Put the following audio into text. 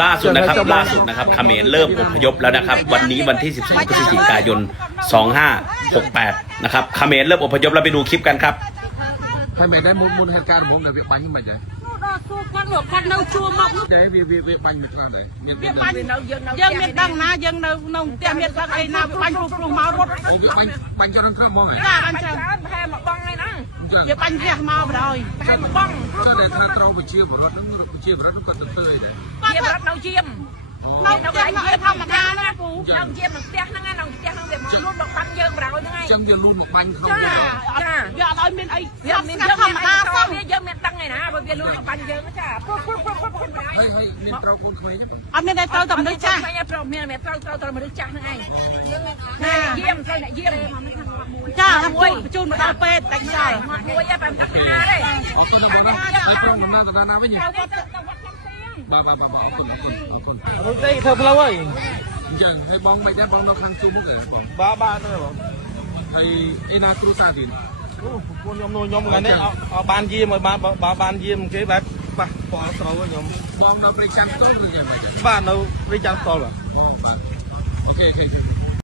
ล่าสุดนะครับเขมรเริ่มอพยพแล้วนะครับวันนี้วันที่ 12 พฤศจิกายน 2568 นะครับเขมรเริ่มอพยพแล้วไปดูคลิปกันครับให้ไม่ได้มุนเหตุการณ์ผมเลยวิบัติยังไงเนี่ยគាត់នៅជួមកតែវាបាញ់មិនត្រូវទេមានបាញ់យើងមានដឹងណាយើងនៅផ្ទះមានដឹងអីណាបាញ់ព្រោះមករត់វាបាញ់ច្រើនមកហ៎ចាបាញ់ច្រើនហែមកបងឯហ្នឹងវាបាញ់ផ្ទះមកបណ្ដោយហែមកបងទៅតែថាត្រូវវិជាបរដ្ឋហ្នឹងវិជាបរដ្ឋគាត់ទៅធ្វើអីទេជាបរដ្ឋនៅជាមនៅធម្មតាណាពូនៅជាមនឹងផ្ទះហ្នឹងឯងនៅផ្ទះហ្នឹងវាមកលូនមកបាញ់យើងបណ្ដោយហ្នឹងឯងចឹងយើងលូនមកបាញ់ខ្លួនចាវាអត់ឲ្យមានអីយើងមានធម្មតាផងយើងមានដឹងឯណាបើវាលូនមកបាញ់យើងចាហើយមានត្រូវកូនក្មេងអត់មានតែត្រូវតែមនុស្សចាស់ត្រូវមានត្រូវមនុស្សចាស់ហ្នឹងឯងណាយាមត្រូវអ្នកយាមចាមួយបញ្ជូនមកដល់ពេទ្យតែចោលមួយតែមិនដឹងណាទេអត់ទៅណាមកណាតែក្រុមដំណើរទៅណាវិញបាទអរគុណរត់ទេធ្វើផ្លូវហើយអញ្ចឹងហើយបងមិនដែរបងនៅខាងជួមមកទេបាទទៅបងហើយឯណាគ្រូសាទៀតអូប្រពន្ធខ្ញុំថ្ងៃនេះបានយាមឲ្យបានយាមគេបែបប៉ះពាល់ត្រូវខ្ញុំបងនៅព្រៃច័ន្ទគ្រូឬយ៉ាងម៉េចបាទនៅព្រៃច័ន្ទផ្ទាល់បាទអូខេ